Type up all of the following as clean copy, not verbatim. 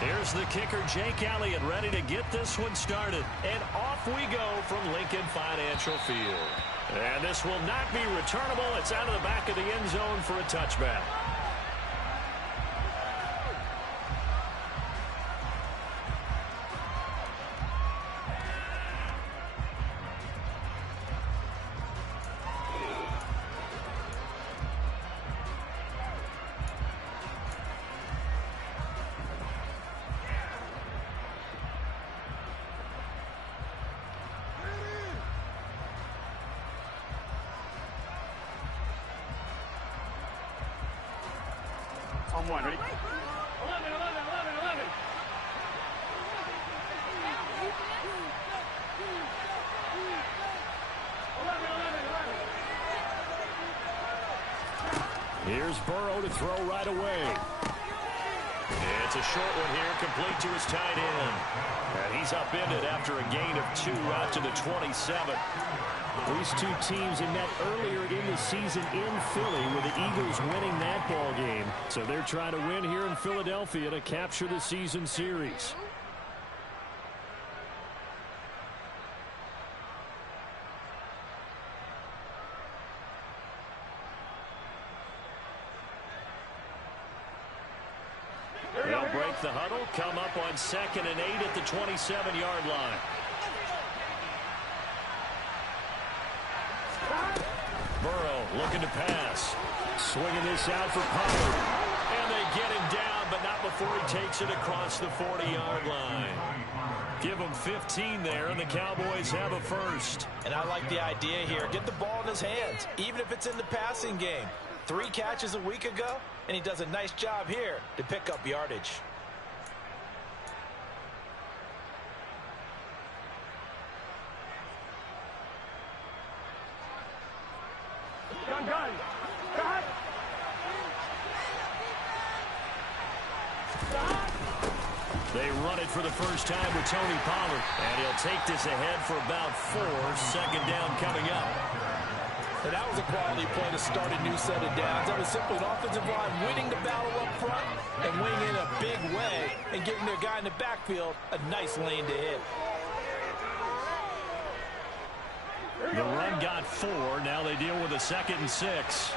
Here's the kicker, Jake Elliott, ready to get this one started. And off we go from Lincoln Financial Field. And this will not be returnable. It's out of the back of the end zone for a touchback. On one, ready? 11. Here's Burrow to throw right away. It's a short one here, complete to his tight end. And he's upended after a gain of 2 out to the 27. These two teams met earlier in the season in Philly with the Eagles winning that ball game. So they're trying to win here in Philadelphia to capture the season series. They'll break the huddle, come up on 2nd and 8 at the 27-yard line. Burrow looking to pass. Swinging this out for Pollard. And they get him down, but not before he takes it across the 40-yard line. Give him 15 there, and the Cowboys have a first. And I like the idea here. Get the ball in his hands, even if it's in the passing game. 3 catches a week ago, and he does a nice job here to pick up yardage. Gun. Cut. They run it for the first time with Tony Pollard. And he'll take this ahead for about 4. 2nd down coming up. And that was a quality play to start a new set of downs. That was simply an offensive line winning the battle up front and winning in a big way and giving their guy in the backfield a nice lane to hit. The run got 4. Now they deal with a 2nd and 6.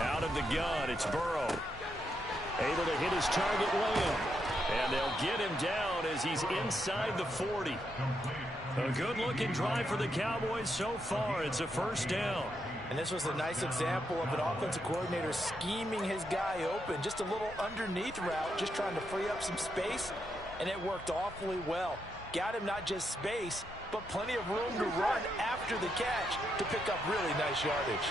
Out of the gun, it's Burrow. Able to hit his target Lamb. And they'll get him down as he's inside the 40. A good-looking drive for the Cowboys so far. It's a first down. And this was a nice example of an offensive coordinator scheming his guy open. Just a little underneath route, just trying to free up some space. And it worked awfully well. Got him not just space, but plenty of room to run after the catch to pick up really nice yardage.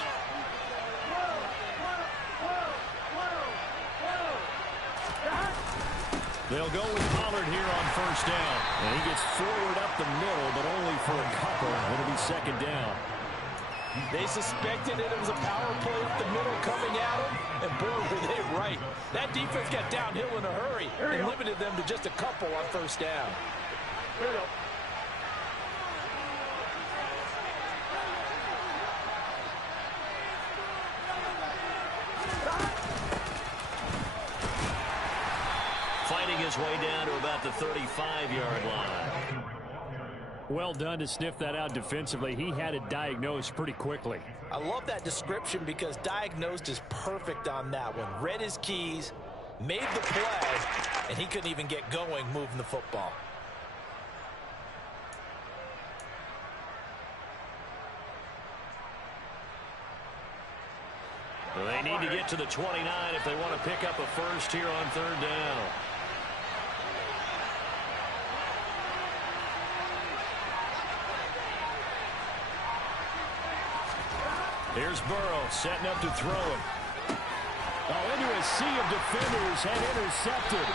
They'll go with Pollard here on first down. And he gets forward up the middle, but only for a couple. It'll be 2nd down. They suspected it was a power play up the middle coming at them, and boy, were they right. That defense got downhill in a hurry and limited them to just a couple on first down. Here we go. Fighting his way down to about the 35-yard line. Well done to sniff that out defensively. He had it diagnosed pretty quickly. I love that description because diagnosed is perfect on that one. Read his keys, made the play, and he couldn't even get going moving the football. Well, they need to get to the 29 if they want to pick up a first here on 3rd down. Here's Burrow setting up to throw it. Oh, into a sea of defenders and intercepted.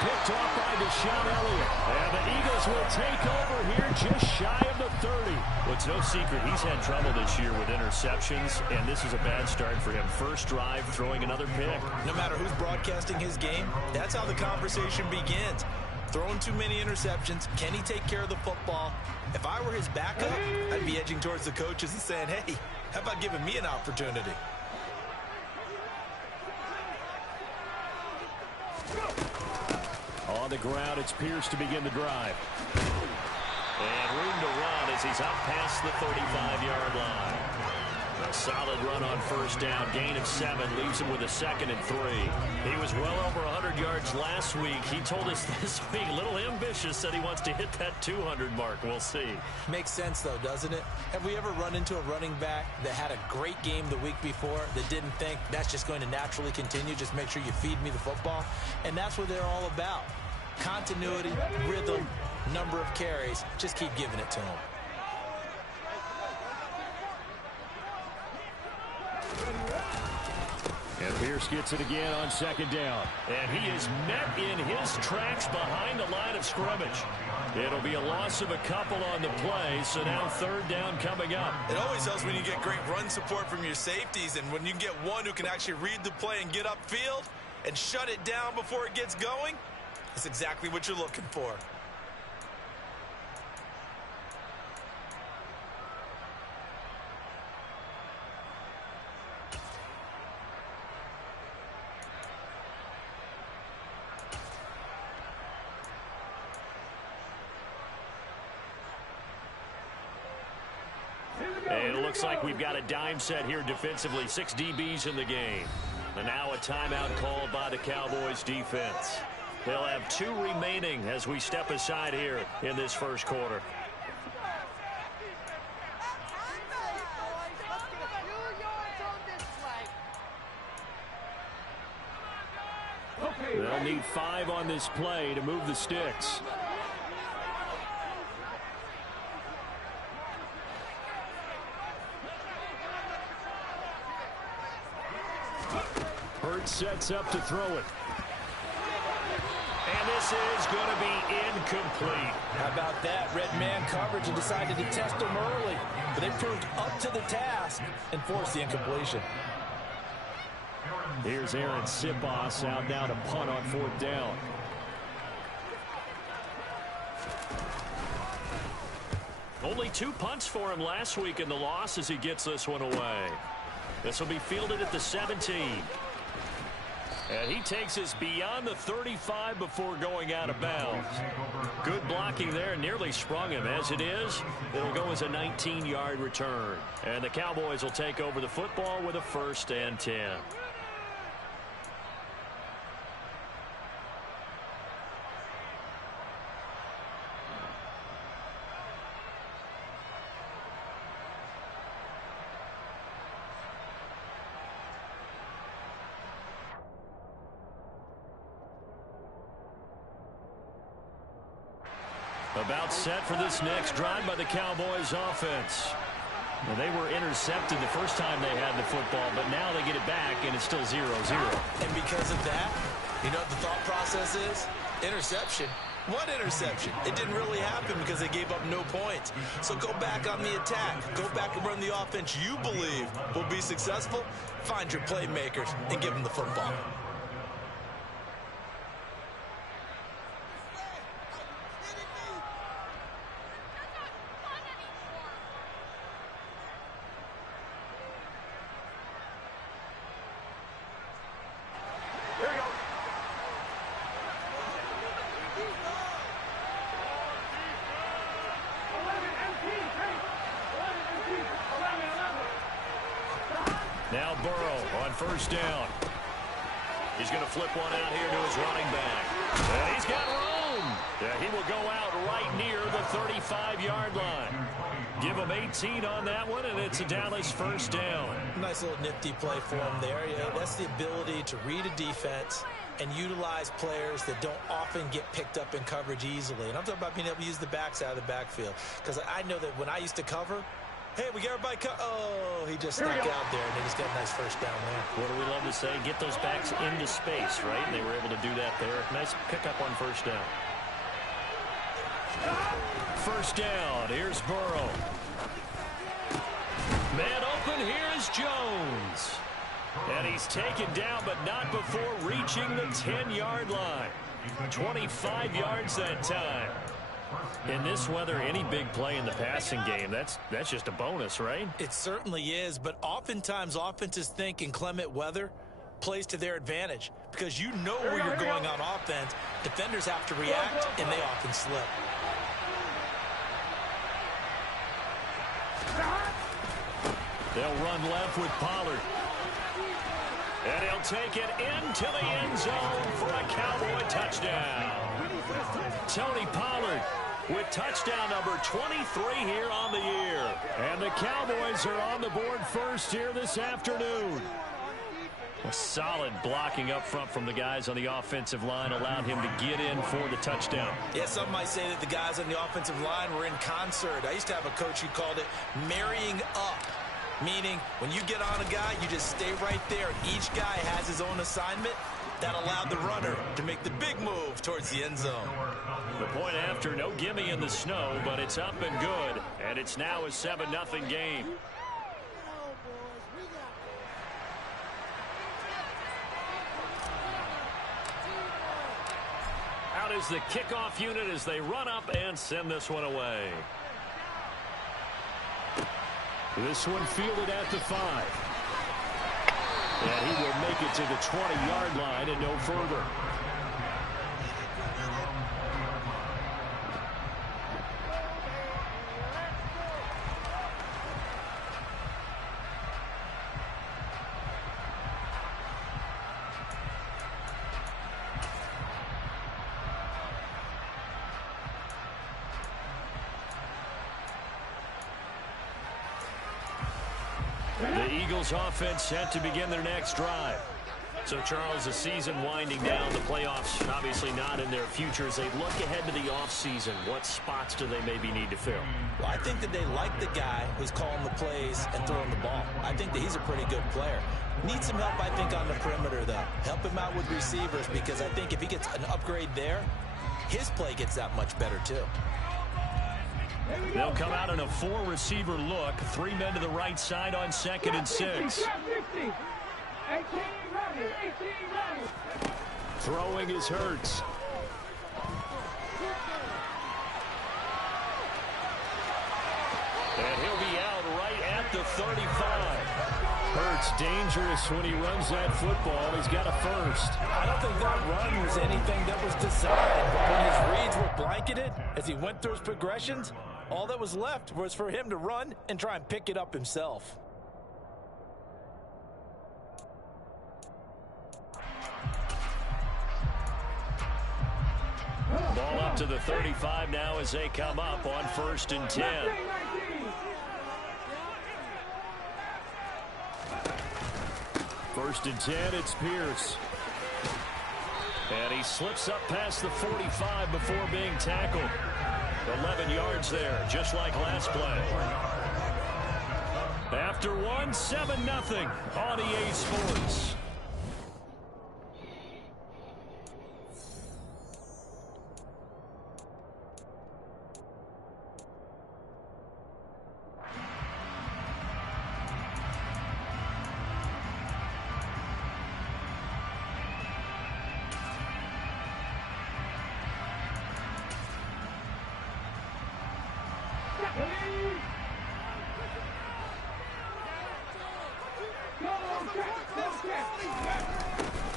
Picked off by Deshaun Elliott. And the Eagles will take over here just shy of the 30. Well, it's no secret he's had trouble this year with interceptions, and this is a bad start for him. First drive, throwing another pick. No matter who's broadcasting his game, that's how the conversation begins. Throwing too many interceptions. Can he take care of the football? If I were his backup, I'd be edging towards the coaches and saying, hey, how about giving me an opportunity? On the ground, it's Pierce to begin the drive. And room to run as he's up past the 35-yard line. A solid run on first down. Gain of 7 leaves him with a 2nd and 3. He was well over 100 yards last week. He told us this week, a little ambitious, said he wants to hit that 200 mark. We'll see. Makes sense, though, doesn't it? Have we ever run into a running back that had a great game the week before that didn't think that's just going to naturally continue? Just make sure you feed me the football. And that's what they're all about. Continuity, rhythm, number of carries. Just keep giving it to him. And Pierce gets it again on 2nd down. And he is met in his tracks behind the line of scrimmage. It'll be a loss of a couple on the play, so now 3rd down coming up. It always helps when you get great run support from your safeties, and when you get one who can actually read the play and get upfield and shut it down before it gets going, that's exactly what you're looking for. And it looks like we've got a dime set here defensively. 6 DBs in the game. And now a timeout called by the Cowboys defense. They'll have 2 remaining as we step aside here in this first quarter. They'll need 5 on this play to move the sticks. Hurts sets up to throw it. And this is going to be incomplete. How about that? Red man coverage and decided to test him early. But they proved up to the task and forced the incompletion. Here's Aaron Sipos out now to punt on 4th down. Only 2 punts for him last week in the loss as he gets this one away. This will be fielded at the 17. And he takes us beyond the 35 before going out of bounds. Good blocking there, nearly sprung him. As it is, it'll go as a 19-yard return. And the Cowboys will take over the football with a 1st and 10. About set for this next drive by the Cowboys offense. Well, they were intercepted the first time they had the football, but now they get it back, and it's still 0-0. And because of that, you know what the thought process is? Interception. What interception? It didn't really happen because they gave up no points. So go back on the attack. Go back and run the offense you believe will be successful. Find your playmakers and give them the football. Now Burrow on 1st down. He's going to flip one out here to his running back. And he's got room. Yeah, he will go out right near the 35-yard line. Give him 18 on that one, and it's a Dallas 1st down. Nice little nifty play for him there. Yeah, that's the ability to read a defense and utilize players that don't often get picked up in coverage easily. And I'm talking about being able to use the backs out of the backfield. Because I know that when I used to cover, hey, we got everybody oh, he just snuck out there, and they just got a nice 1st down there. What do we love to say? Get those backs into space, right? And they were able to do that there. Nice pickup on 1st down. 1st down. Here's Burrow. Man open. Here's Jones. And he's taken down, but not before reaching the 10-yard line. 25 yards that time. In this weather, any big play in the passing game, that's just a bonus, right? It certainly is, but oftentimes offenses think inclement weather plays to their advantage because you know where you're going on offense. Defenders have to react, and they often slip. They'll run left with Pollard. And he'll take it into the end zone for a Cowboy touchdown. Tony Pollard with touchdown number 23 here on the year. And the Cowboys are on the board first here this afternoon. A solid blocking up front from the guys on the offensive line allowed him to get in for the touchdown. Yeah, some might say that the guys on the offensive line were in concert. I used to have a coach who called it marrying up, meaning when you get on a guy, you just stay right there. Each guy has his own assignment. That allowed the runner to make the big move towards the end zone. The point after, no gimme in the snow, but it's up and good. And it's now a 7-0 game. Out is the kickoff unit as they run up and send this one away. This one fielded at the 5. And he will make it to the 20-yard line and no further. The Eagles offense set to begin their next drive. So, Charles, the season winding down, the playoffs obviously not in their future. As they look ahead to the offseason, what spots do they maybe need to fill? Well, I think that they like the guy who's calling the plays and throwing the ball. I think that he's a pretty good player. Needs some help, I think, on the perimeter, though. Help him out with receivers, because I think if he gets an upgrade there, his play gets that much better, too. They'll come out in a 4-receiver look. 3 men to the right side on 2nd and 6. Throwing is Hurts. And he'll be out right at the 35. Hurts dangerous when he runs that football. He's got a first. I don't think that run was anything that was designed, but when his reads were blanketed as he went through his progressions, all that was left was for him to run and try and pick it up himself. Ball up to the 35 now as they come up on 1st and 10. First and 10, it's Pierce. And he slips up past the 45 before being tackled. 11 yards there, just like last play. After one, 7-0 on EA Sports.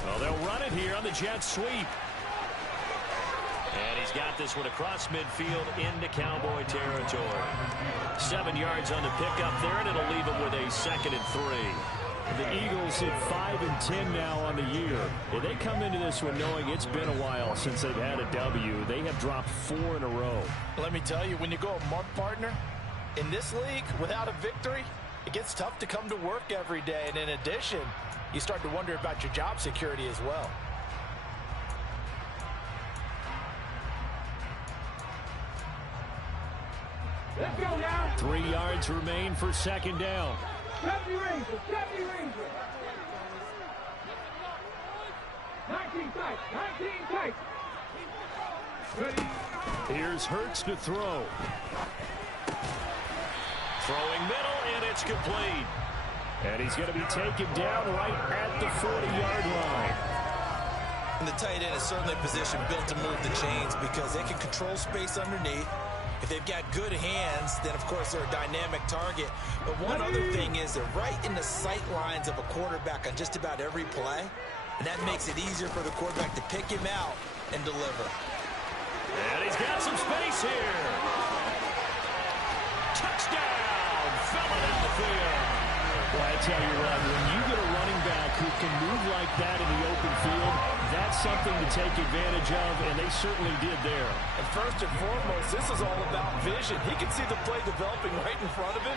Well, they'll run it here on the jet sweep. And he's got this one across midfield into Cowboy territory. 7 yards on the pickup there, and it'll leave him with a 2nd and 3. The Eagles hit 5 and 10 now on the year. If they come into this one knowing it's been a while since they've had a W, they have dropped 4 in a row. Let me tell you, when you go a month partner, in this league, without a victory, it gets tough to come to work every day. And in addition, you start to wonder about your job security as well. Let's go now. 3 yards remain for 2nd down. Deputy Ranger, Deputy Ranger. 19 tight, 19 tight. Ready. Here's Hurts to throw. Throwing middle, and it's complete. And he's going to be taken down right at the 40-yard line. And the tight end is certainly a position built to move the chains because they can control space underneath. If they've got good hands, then, of course, they're a dynamic target. But one other thing is they're right in the sight lines of a quarterback on just about every play. And that makes it easier for the quarterback to pick him out and deliver. And he's got some space here. Touchdown! Fell it out the field. Well, I tell you what, when you get a running back who can move like that in the open field, that's something to take advantage of, and they certainly did there. And first and foremost, this is all about vision. He can see the play developing right in front of him,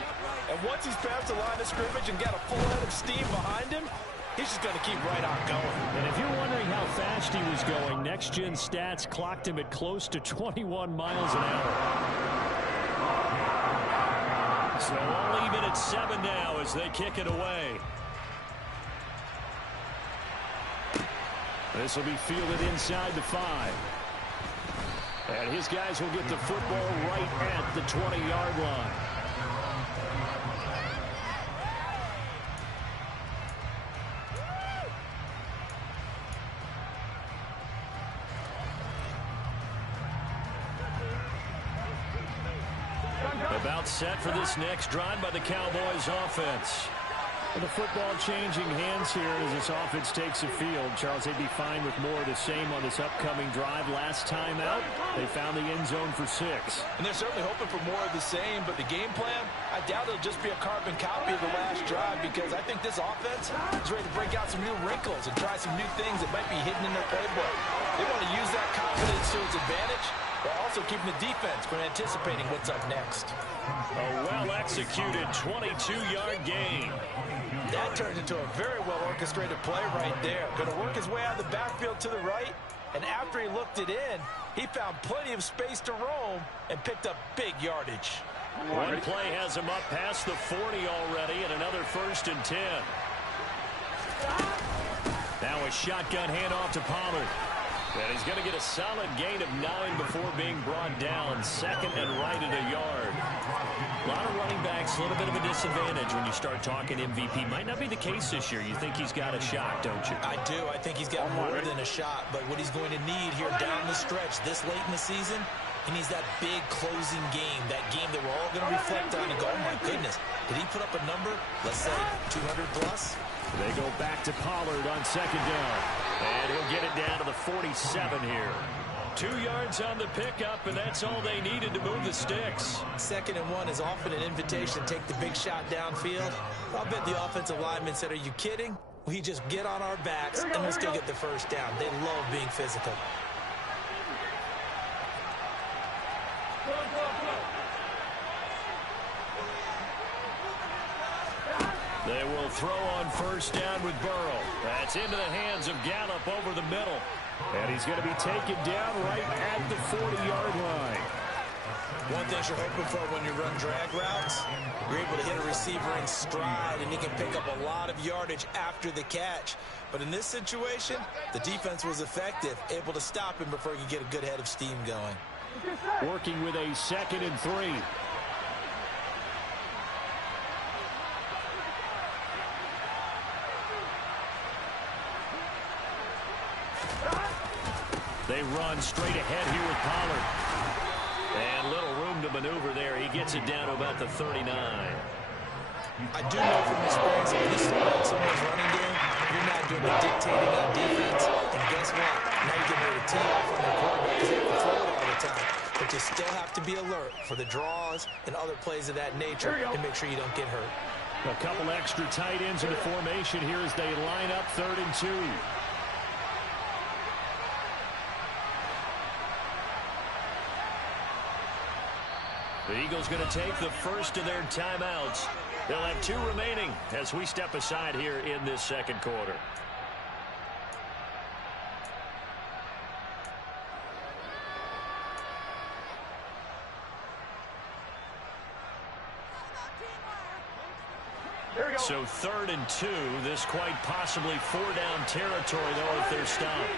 and once he's past the line of scrimmage and got a full head of steam behind him, he's just going to keep right on going. And if you're wondering how fast he was going, Next Gen Stats clocked him at close to 21 miles an hour. So all even at 7 now as they kick it away. This will be fielded inside the 5. And his guys will get the football right at the 20-yard line. About set for this next drive by the Cowboys offense. And the football changing hands here as this offense takes the field. Charles, they'd be fine with more of the same on this upcoming drive. Last time out, they found the end zone for 6. And they're certainly hoping for more of the same, but the game plan, I doubt it'll just be a carbon copy of the last drive because I think this offense is ready to break out some new wrinkles and try some new things that might be hidden in their playbook. They want to use that confidence to its advantage, but also keeping the defense from anticipating what's up next. A well-executed 22-yard gain. That turned into a very well-orchestrated play right there. Going to work his way out of the backfield to the right, and after he looked it in, he found plenty of space to roam and picked up big yardage. One play has him up past the 40 already, and another 1st and 10. Now a shotgun handoff to Pollard. And he's going to get a solid gain of 9 before being brought down. 2nd and right at a yard. A lot of running backs, a little bit of a disadvantage when you start talking MVP. Might not be the case this year. You think he's got a shot, don't you? I do. I think he's got more than a shot. But what he's going to need here down the stretch this late in the season, he needs that big closing game, that game that we're all going to reflect on and go, oh, my goodness, did he put up a number, let's say, 200 plus? They go back to Pollard on 2nd down. And he'll get it down to the 47 here. 2 yards on the pickup, and that's all they needed to move the sticks. 2nd and 1 is often an invitation to take the big shot downfield. I'll bet the offensive lineman said, are you kidding? We just get on our backs and we'll still get the 1st down. They love being physical. They will throw on 1st down with Burrow. That's into the hands of Gallup over the middle. And he's going to be taken down right at the 40-yard line. One thing you're hoping for when you run drag routes, you're able to hit a receiver in stride, and he can pick up a lot of yardage after the catch. But in this situation, the defense was effective, able to stop him before he could get a good head of steam going. Working with a 2nd and 3. They run straight ahead here with Pollard. And little room to maneuver there. He gets it down to about the 39. I do know from experience, if you slow down someone's running game, you're not doing the dictating on defense. And guess what? Now you're getting ready to tee off on the quarterback because they can throw it all the time. But you still have to be alert for the draws and other plays of that nature to make sure you don't get hurt. A couple extra tight ends in the formation here as they line up 3rd and 2. The Eagles going to take the first of their timeouts. They'll have 2 remaining as we step aside here in this 2nd quarter. So 3rd and 2. This quite possibly 4-down territory, though, if they're stopped.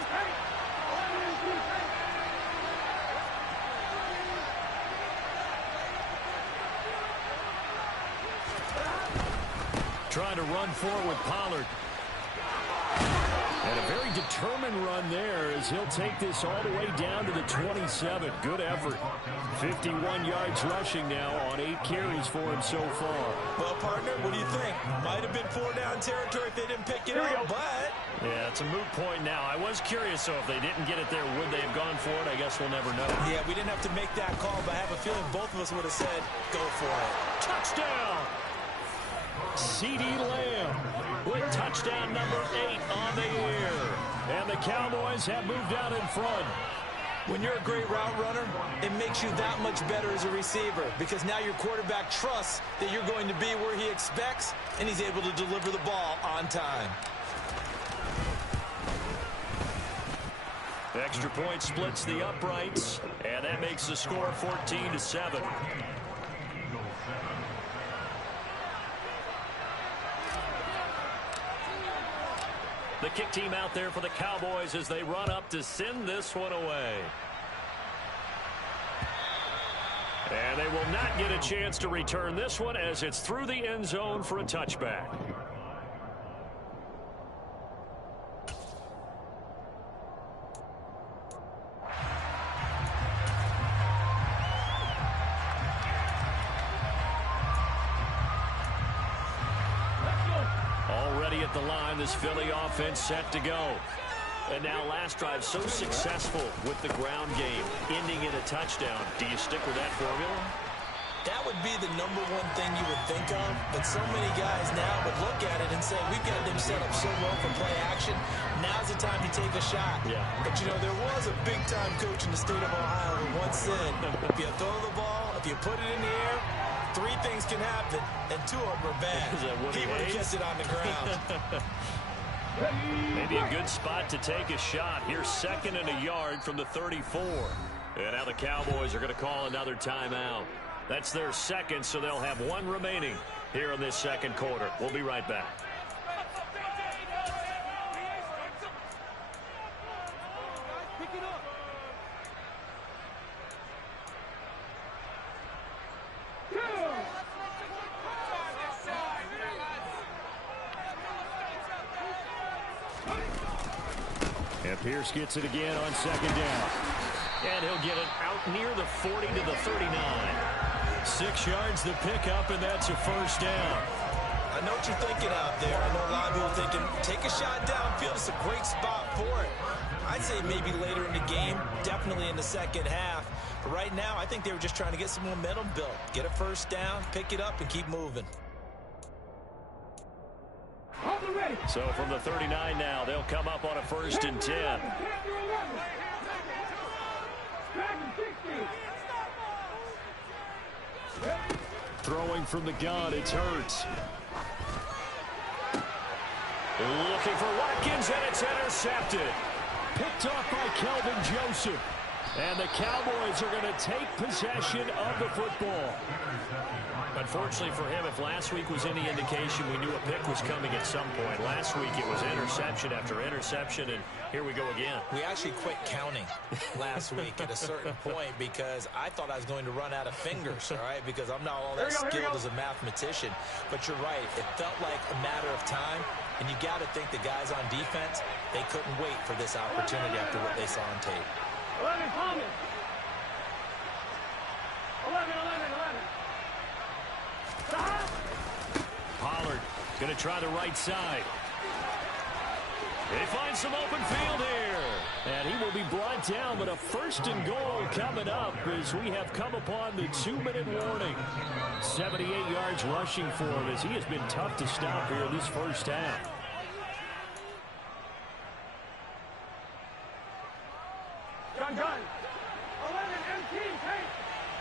Trying to run forward with Pollard. And a very determined run there as he'll take this all the way down to the 27. Good effort. 51 yards rushing now on 8 carries for him so far. Well, partner, what do you think? Might have been 4-down territory if they didn't pick it up, but... Yeah, it's a moot point now. I was curious, so if they didn't get it there, would they have gone for it? I guess we'll never know. Yeah, we didn't have to make that call, but I have a feeling both of us would have said, go for it. Touchdown! CeeDee Lamb with touchdown number 8 on the year. And the Cowboys have moved out in front. When you're a great route runner, it makes you that much better as a receiver because now your quarterback trusts that you're going to be where he expects, and he's able to deliver the ball on time. Extra point splits the uprights, and that makes the score 14-7. The kick team out there for the Cowboys as they run up to send this one away. And they will not get a chance to return this one as it's through the end zone for a touchback. At the line, this Philly offense set to go. And now last drive so successful with the ground game, ending in a touchdown. Do you stick with that formula? That would be the number one thing you would think of, but so many guys now would look at it and say, we've got them set up so well for play action. Now's the time to take a shot. Yeah. But, you know, there was a big-time coach in the state of Ohio who once said, if you throw the ball, if you put it in the air, 3 things can happen, and 2 of them are bad. He would have kept it on the ground. Maybe a good spot to take a shot. Here's 2nd and a yard from the 34. And now the Cowboys are going to call another timeout. That's their 2nd, so they'll have 1 remaining here in this 2nd quarter. We'll be right back. And Pierce gets it again on 2nd down. And he'll get it out near the 40 to the 39. 6 yards the pickup, and that's a 1st down. I know what you're thinking out there. I know a lot of people thinking, take a shot downfield. It's a great spot for it. I'd say maybe later in the game, definitely in the 2nd half. But right now, I think they were just trying to get some momentum built. Get a 1st down, pick it up, and keep moving. So from the 39 now, they'll come up on a 1st and 10. Throwing from the gun, it's Hurts. Looking for Watkins, and it's intercepted. Picked off by Kelvin Joseph. And the Cowboys are going to take possession of the football. Unfortunately for him, if last week was any indication, we knew a pick was coming at some point. Last week it was interception after interception, and here we go again. We actually quit counting last week at a certain point because I thought I was going to run out of fingers, all right, because I'm not all that skilled as a mathematician. But you're right. It felt like a matter of time, and you got to think the guys on defense, they couldn't wait for this opportunity after what they saw on tape. 11, Thomas. 11. Pollard going to try the right side. They find some open field here. And he will be brought down, but a 1st and goal coming up as we have come upon the 2-minute warning. 78 yards rushing for him as he has been tough to stop here in this 1st half. Gun. 11 MT tank.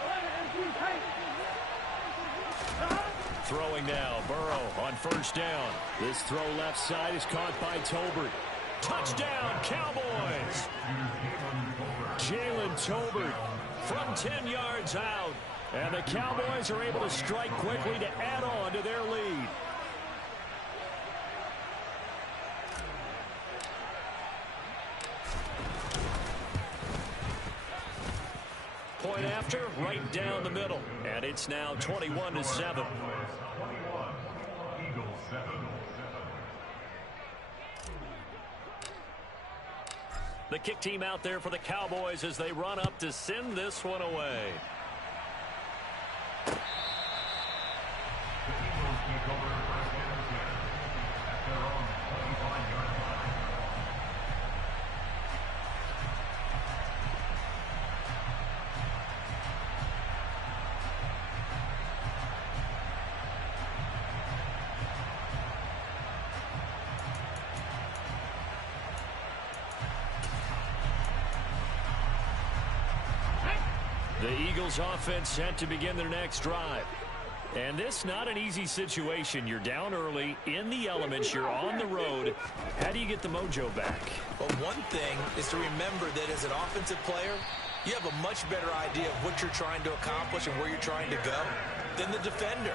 11 MT tank. Throwing now, Burrow on 1st down. This throw left side is caught by Tolbert. Touchdown, Cowboys! Jalen Tolbert from 10 yards out. And the Cowboys are able to strike quickly to add on to their lead. Point after, right down the middle. And it's now 21-7. The kick team out there for the Cowboys as they run up to send this one away. The Eagles offense set to begin their next drive. And this not an easy situation. You're down early, in the elements, you're on the road. How do you get the mojo back? Well, one thing is to remember that as an offensive player, you have a much better idea of what you're trying to accomplish and where you're trying to go than the defender.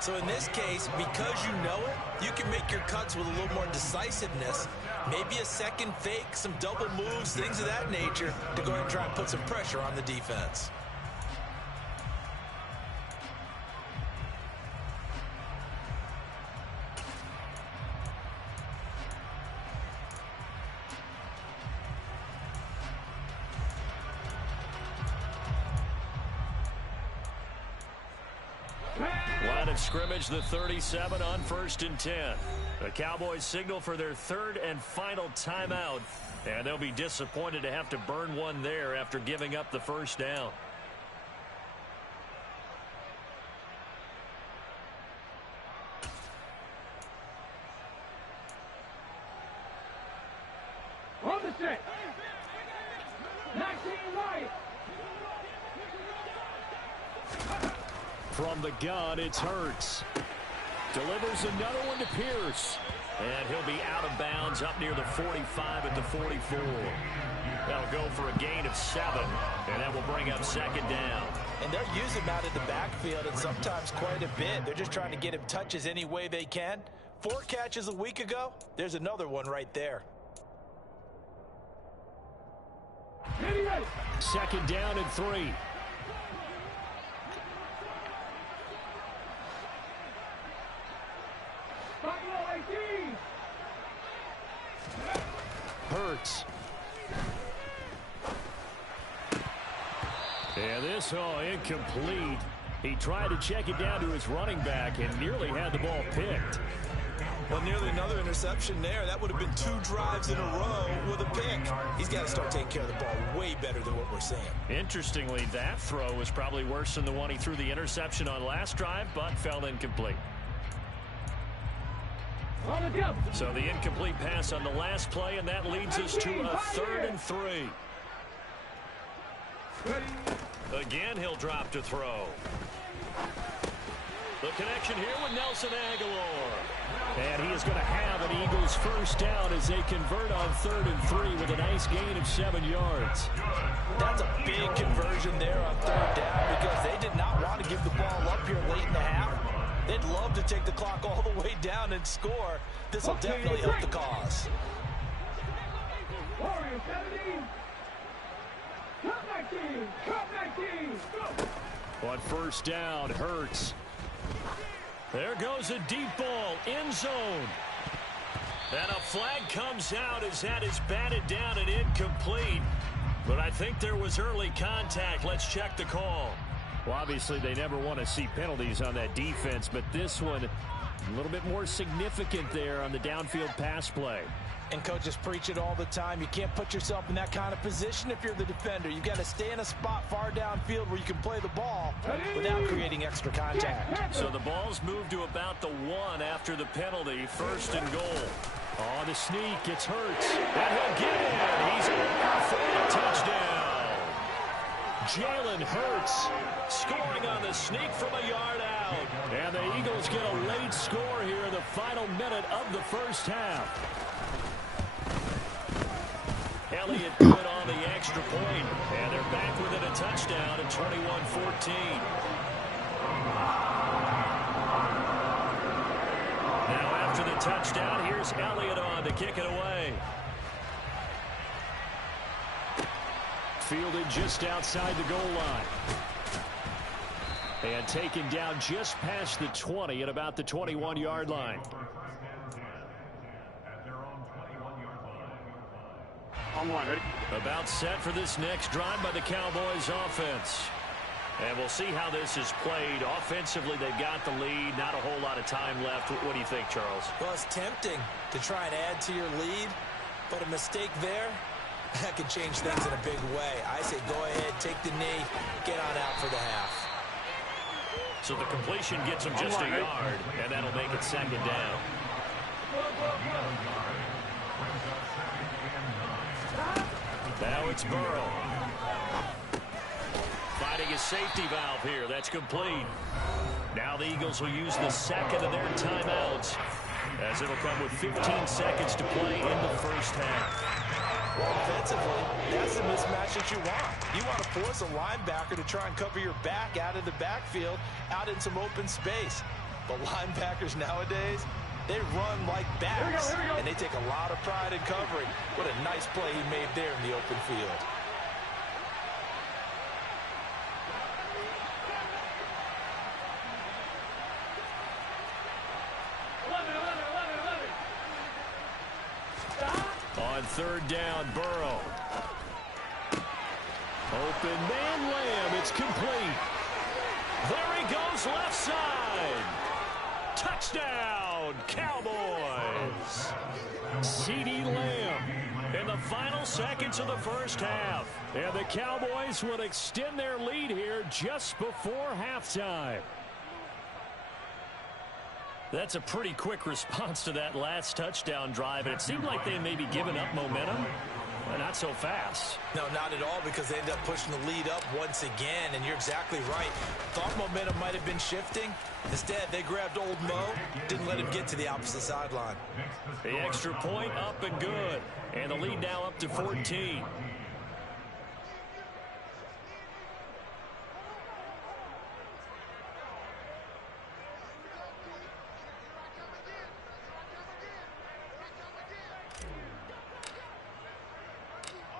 So in this case, because you know it, you can make your cuts with a little more decisiveness, maybe a second fake, some double moves, things of that nature, to go ahead and try and put some pressure on the defense. Line of scrimmage, the 37 on 1st and 10. The Cowboys signal for their third and final timeout. And they'll be disappointed to have to burn one there after giving up the first down. On the set. 19 right. From the gun, it's Hurts. Delivers another one to Pierce. And he'll be out of bounds up near the 45 at the 44. That'll go for a gain of 7. And that will bring up 2nd down. And they'll use him out in the backfield, and sometimes quite a bit. They're just trying to get him touches any way they can. 4 catches a week ago. There's another one right there. 2nd down and 3. Hurts. And this, incomplete. He tried to check it down to his running back and nearly had the ball picked. Well, nearly another interception there. That would have been 2 drives in a row with a pick. He's got to start taking care of the ball way better than what we're seeing. Interestingly, that throw was probably worse than the one he threw the interception on last drive, but fell incomplete. So the incomplete pass on the last play, and that leads us to a 3rd and 3. Again, he'll drop to throw. The connection here with Nelson Aguilar. And he is going to have an Eagles first down as they convert on 3rd and 3 with a nice gain of 7 yards. That's a big conversion there on 3rd down because they did not want to give the ball up here late in the half. They'd love to take the clock all the way down and score. This will definitely help the cause. Warriors 17. Cut back team. Cut back team. Go. On 1st down, Hurts. There goes a deep ball, end zone. And a flag comes out as that is batted down and incomplete. But I think there was early contact. Let's check the call. Well, obviously they never want to see penalties on that defense, but this one a little bit more significant there on the downfield pass play. And coaches preach it all the time. You can't put yourself in that kind of position if you're the defender. You've got to stay in a spot far downfield where you can play the ball without creating extra contact. So the ball's moved to about the 1 after the penalty. 1st and goal. On the sneak, it's Hurts. And he'll get in. He's in for a touchdown. Jalen Hurts scoring on the sneak from a yard out. And the Eagles get a late score here in the final minute of the first half. Elliott good on the extra point, and they're back within a touchdown at 21-14. Now after the touchdown, here's Elliott on to kick it away. Fielded just outside the goal line. And taken down just past the 20 at about the 21-yard line. About set for this next drive by the Cowboys offense. And we'll see how this is played. Offensively, they've got the lead. Not a whole lot of time left. What do you think, Charles? Well, it's tempting to try and add to your lead, but a mistake there, that could change things in a big way. I say go ahead, take the knee, get on out for the half. So the completion gets him just a yard, and that'll make it second down. Now it's Burrow. Finding a safety valve here. That's complete. Now the Eagles will use the second of their timeouts, as it'll come with 15 seconds to play in the first half. Well, offensively, that's the mismatch that you want. You want to force a linebacker to try and cover your back out of the backfield, out in some open space. But linebackers nowadays, they run like backs, and they take a lot of pride in covering. What a nice play he made there in the open field. On third down, Burrow. Open man, Lamb. It's complete. There he goes, left side. Touchdown, Cowboys. CeeDee Lamb in the final seconds of the first half. And the Cowboys will extend their lead here just before halftime. That's a pretty quick response to that last touchdown drive. And it seemed like they may be giving up momentum. But not so fast. No, not at all, because they end up pushing the lead up once again. And you're exactly right. Thought momentum might have been shifting. Instead, they grabbed old Mo, didn't let him get to the opposite sideline. The extra point up and good. And the lead now up to 14.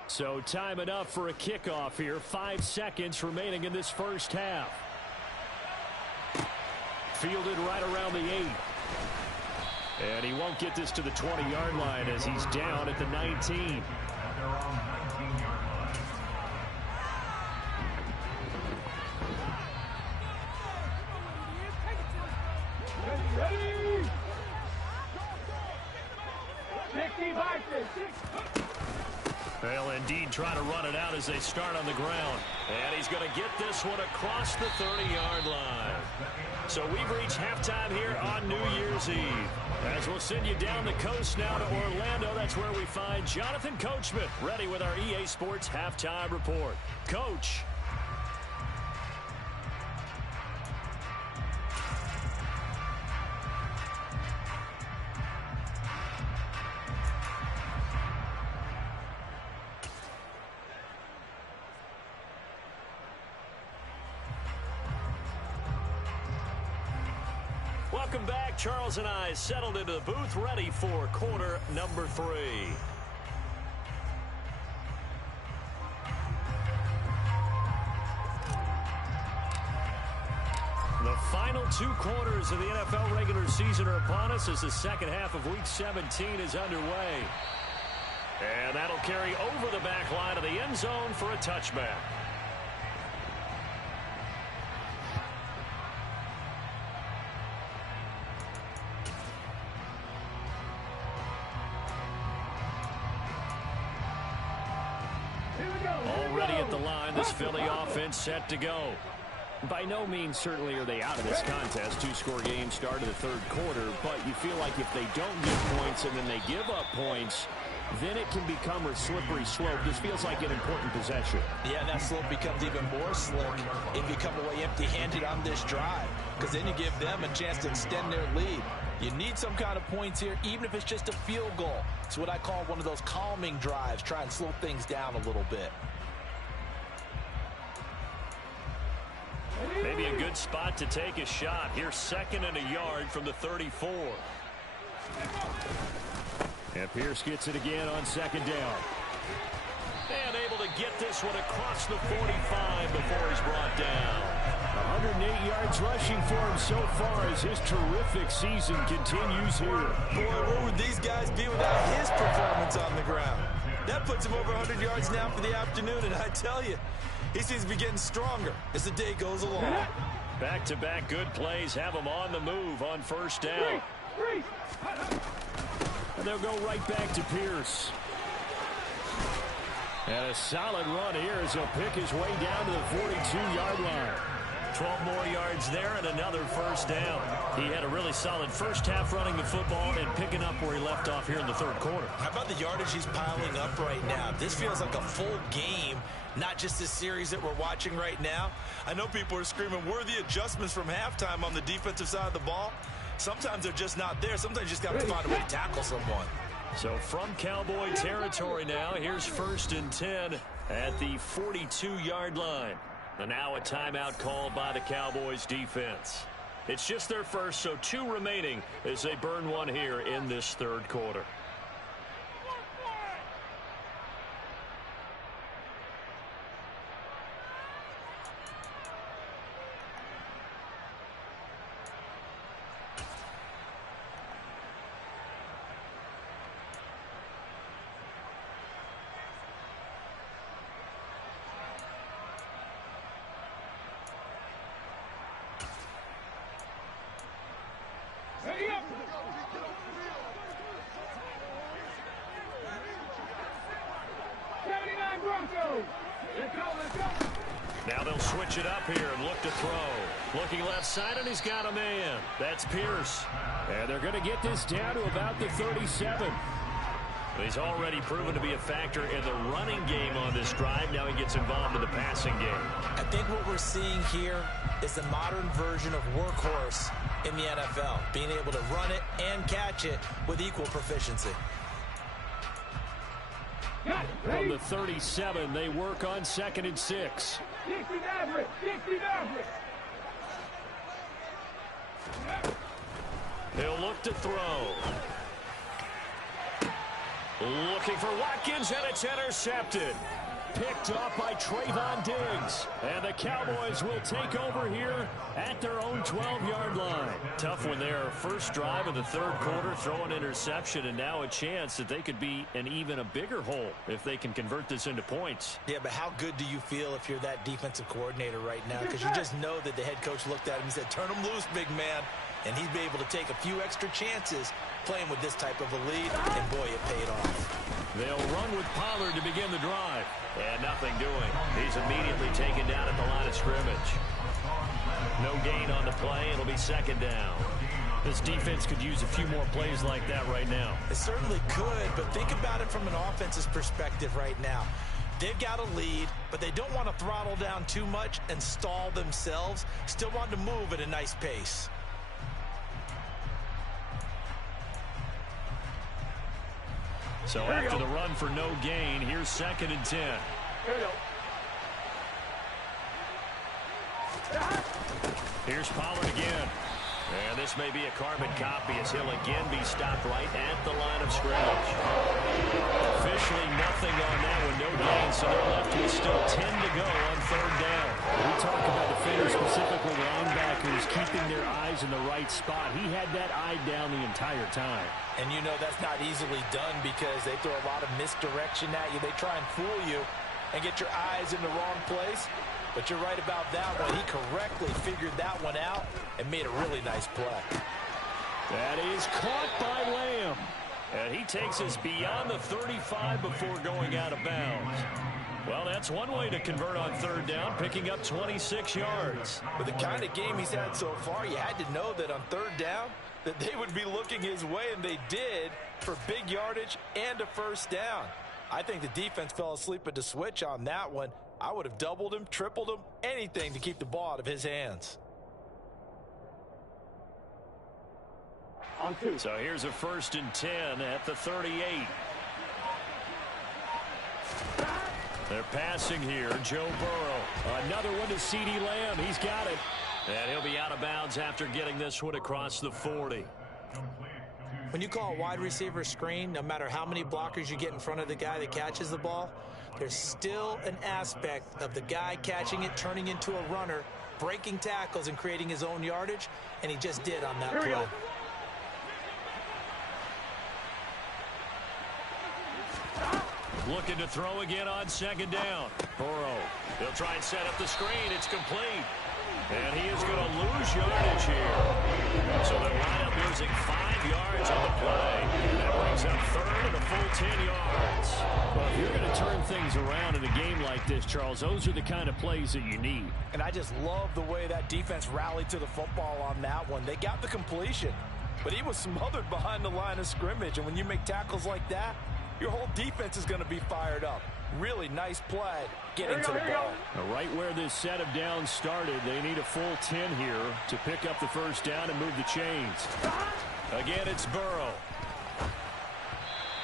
So time enough for a kickoff here. 5 seconds remaining in this first half. Fielded right around the 8. And he won't get this to the 20-yard line as he's down at the 19. Ready? 65, 6. They'll indeed try to run it out as they start on the ground. And he's going to get this one across the 30-yard line. So we've reached halftime here on New Year's Eve. As we'll send you down the coast now to Orlando, that's where we find Jonathan Coachman ready with our EA Sports Halftime Report. Coach. Welcome back. Charles and I settled into the booth, ready for quarter number 3. The final 2 quarters of the NFL regular season are upon us as the second half of Week 17 is underway. And that'll carry over the back line of the end zone for a touchback. Already at the line, this Philly offense set to go. By no means certainly are they out of this contest. 2-score game start of the third quarter, but you feel like if they don't get points and then they give up points, then it can become a slippery slope. This feels like an important possession. Yeah, that slope becomes even more slick if you come away empty-handed on this drive, because then you give them a chance to extend their lead. You need some kind of points here, even if it's just a field goal. It's what I call one of those calming drives. Try and slow things down a little bit. Maybe a good spot to take a shot. Here's 2nd and a yard from the 34. And Pierce gets it again on 2nd down. And able to get this one across the 45 before he's brought down. 108 yards rushing for him so far as his terrific season continues here. Boy, where would these guys be without his performance on the ground? That puts him over 100 yards now for the afternoon, and I tell you, he seems to be getting stronger as the day goes along. Back-to-back good plays have them on the move on first down. And they'll go right back to Pierce. And a solid run here as he'll pick his way down to the 42-yard line. 12 more yards there and another first down. He had a really solid first half running the football and picking up where he left off here in the third quarter. How about the yardage he's piling up right now? This feels like a full game, not just this series that we're watching right now. I know people are screaming worthy adjustments from halftime on the defensive side of the ball. Sometimes they're just not there. Sometimes you just got to find a way to tackle someone. So from Cowboy territory now, here's 1st and 10 at the 42-yard line. And now a timeout called by the Cowboys defense. It's just their first, so 2 remaining as they burn one here in this third quarter. Now they'll switch it up here and look to throw. Looking left side, and he's got a man. That's Pierce. And they're going to get this down to about the 37. He's already proven to be a factor in the running game on this drive. Now he gets involved in the passing game. I think what we're seeing here is the modern version of workhorse in the NFL, being able to run it and catch it with equal proficiency. From the 37, they work on 2nd and 6. He'll look to throw. Looking for Watkins, and it's intercepted. Picked off by Trayvon Diggs. And the Cowboys will take over here at their own 12-yard line. Tough when they're first drive of the third quarter, throw an interception, and now a chance that they could be in even a bigger hole if they can convert this into points. Yeah, but how good do you feel if you're that defensive coordinator right now? Because you just know that the head coach looked at him and said, turn him loose, big man. And he'd be able to take a few extra chances playing with this type of a lead, and boy, it paid off. They'll run with Pollard to begin the drive. And nothing doing. He's immediately taken down at the line of scrimmage. No gain on the play. It'll be 2nd down. This defense could use a few more plays like that right now. It certainly could, but think about it from an offense's perspective right now. They've got a lead, but they don't want to throttle down too much and stall themselves. Still want to move at a nice pace. So after the run for no gain, here's 2nd and 10. Here's Pollard again. And this may be a carbon copy as he'll again be stopped right at the line of scrimmage. Officially nothing on that one, no gain, so they're left with still 10 to go on 3rd down. We talk about defenders, specifically linebackers, keeping their eyes in the right spot. He had that eye down the entire time. And you know that's not easily done because they throw a lot of misdirection at you. They try and fool you and get your eyes in the wrong place. But you're right about that one. He correctly figured that one out and made a really nice play. That is caught by Lamb. And he takes us beyond the 35 before going out of bounds. Well, that's one way to convert on 3rd down, picking up 26 yards. With the kind of game he's had so far, you had to know that on 3rd down, that they would be looking his way, and they did, for big yardage and a 1st down. I think the defense fell asleep at the switch on that one. I would have doubled him, tripled him, anything to keep the ball out of his hands. So here's a 1st and 10 at the 38. They're passing here. Joe Burrow. Another one to CeeDee Lamb. He's got it. And he'll be out of bounds after getting this one across the 40. When you call a wide receiver screen, no matter how many blockers you get in front of the guy that catches the ball, there's still an aspect of the guy catching it, turning into a runner, breaking tackles and creating his own yardage, and he just did on that play. Looking to throw again on second down. Burrow. He'll try and set up the screen. It's complete. And he is going to lose yardage here. So they wind up losing 5 yards on the play. And that brings up third and a full 10 yards. Well, if you're going to turn things around in a game like this, Charles, those are the kind of plays that you need. And I just love the way that defense rallied to the football on that one. They got the completion, but he was smothered behind the line of scrimmage. And when you make tackles like that, your whole defense is going to be fired up. Really nice play getting to the ball. Right where this set of downs started, they need a full 10 here to pick up the first down and move the chains. Again, it's Burrow.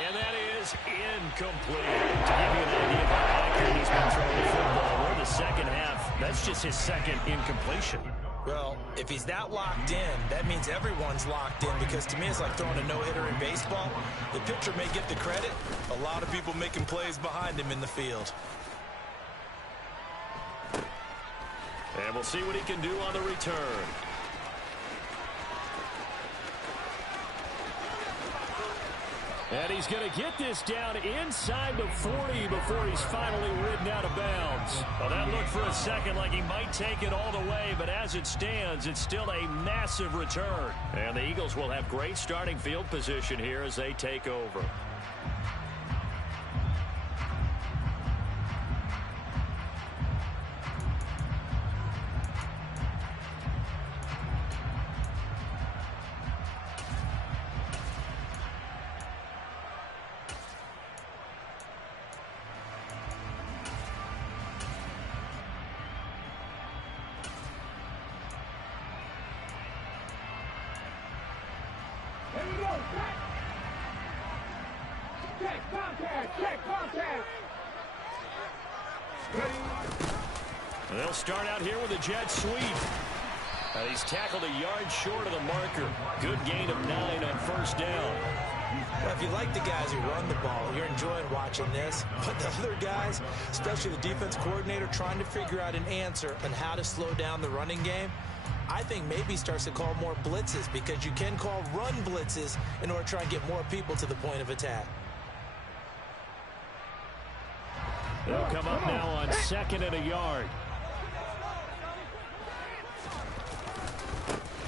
And that is incomplete. To give you an idea of how accurate he's been throwing the football, we're in the second half. That's just his second incompletion. Well, if he's not locked in, that means everyone's locked in, because to me it's like throwing a no-hitter in baseball. The pitcher may get the credit. A lot of people making plays behind him in the field. And we'll see what he can do on the return. And he's going to get this down inside the 40 before he's finally ridden out of bounds. Well, that looked for a second like he might take it all the way, but as it stands, it's still a massive return. And the Eagles will have great starting field position here as they take over. They'll start out here with a jet sweep. And he's tackled a yard short of the marker. Good gain of 9 on first down. Well, if you like the guys who run the ball, you're enjoying watching this. But the other guys, especially the defense coordinator, trying to figure out an answer on how to slow down the running game, I think maybe starts to call more blitzes, because you can call run blitzes in order to try and get more people to the point of attack. They'll come up now on second and a yard.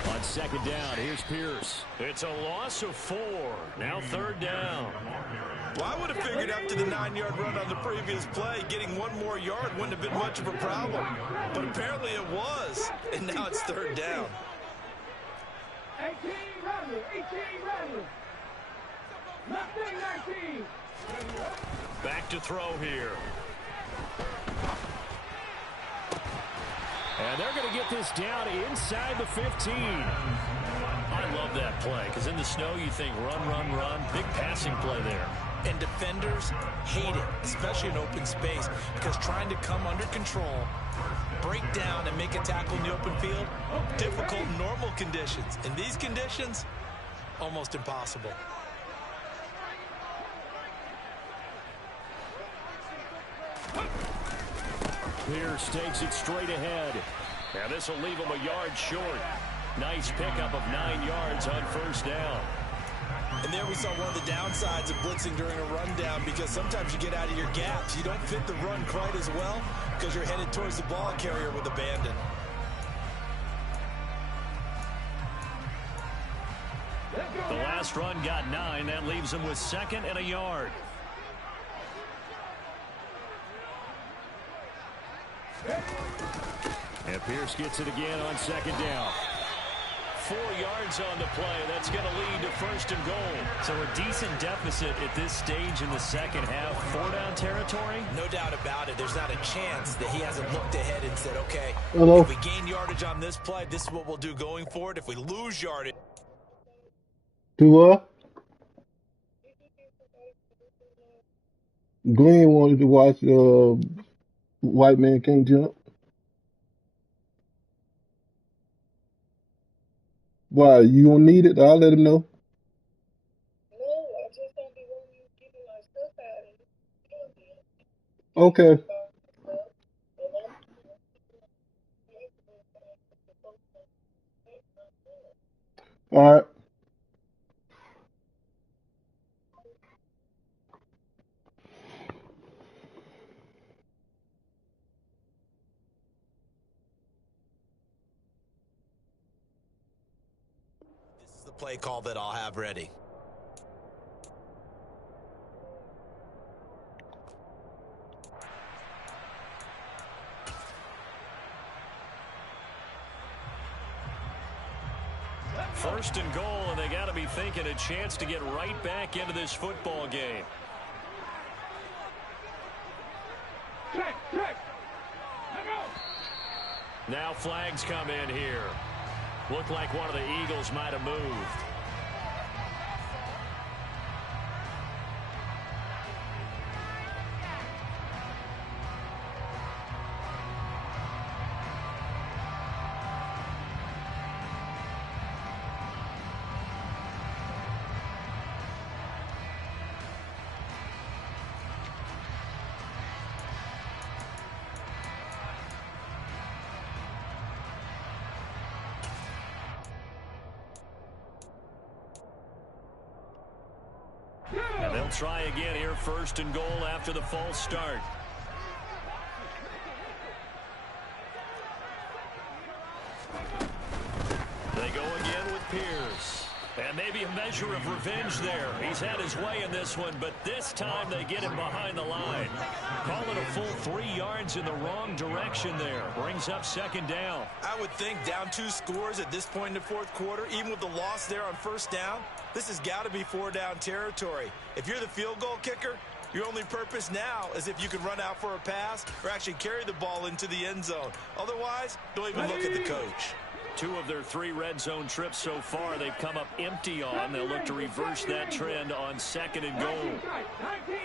On second down, here's Pierce. It's a loss of 4. Now third down. Well, I would have figured after the 9-yard run on the previous play, getting 1 more yard wouldn't have been much of a problem. But apparently it was, and now it's third down. 18 running, 18 running. Nothing, 19. Back to throw here. And they're going to get this down inside the 15. I love that play, because in the snow you think run, run, run. Big passing play there. And defenders hate it, especially in open space, because trying to come under control, break down, and make a tackle in the open field, difficult in normal conditions. In these conditions, almost impossible. Pierce takes it straight ahead. Now this will leave him a yard short. Nice pickup of 9 yards on first down. And there we saw one of the downsides of blitzing during a rundown, because sometimes you get out of your gaps. You don't fit the run quite as well because you're headed towards the ball carrier with abandon. The last run got 9. That leaves him with second and a yard. And Pierce gets it again on second down. 4 yards on the play. That's going to lead to first and goal. So a decent deficit at this stage in the second half. 4-down territory? No doubt about it. There's not a chance that he hasn't looked ahead and said, okay, Hello. if we gain yardage on this play, this is what we'll do going forward. If we lose yardage. Do what? Glenn wanted to watch White Man Can't Jump. Why? You don't need it? I'll let him know. Okay. All right. play call that I'll have ready. First and goal, and they got to be thinking a chance to get right back into this football game. Now flags come in here. Looked like one of the Eagles might have moved. And they'll try again here, first and goal after the false start. They go again with Pierce. And maybe a measure of revenge there. He's had his way in this one, but this time they get him behind the line. Call it a full 3 yards in the wrong direction there. Brings up second down. I would think down 2 scores at this point in the fourth quarter, even with the loss there on first down, this has got to be 4-down territory. If you're the field goal kicker, your only purpose now is if you can run out for a pass or actually carry the ball into the end zone. Otherwise, don't even look at the coach. 2 of their 3 red zone trips so far they've come up empty on. They'll look to reverse that trend on second and goal. 19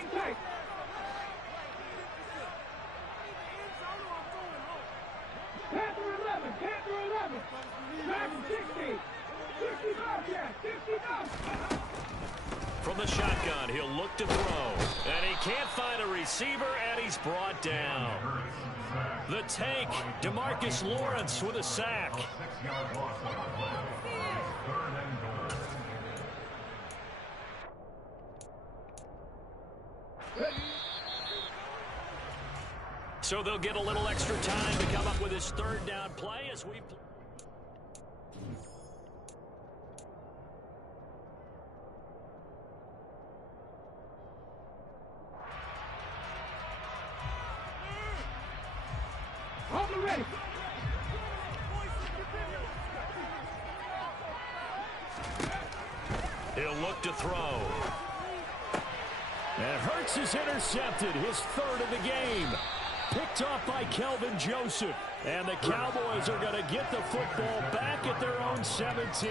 From the shotgun, he'll look to throw. And he can't find a receiver, and he's brought down. The tank, DeMarcus Lawrence with a sack. So they'll get a little extra time to come up with his third down play as we... ready. He'll look to throw. And Hurts is intercepted, his third of the game. Picked off by Kelvin Joseph. And the Cowboys are going to get the football back at their own 17.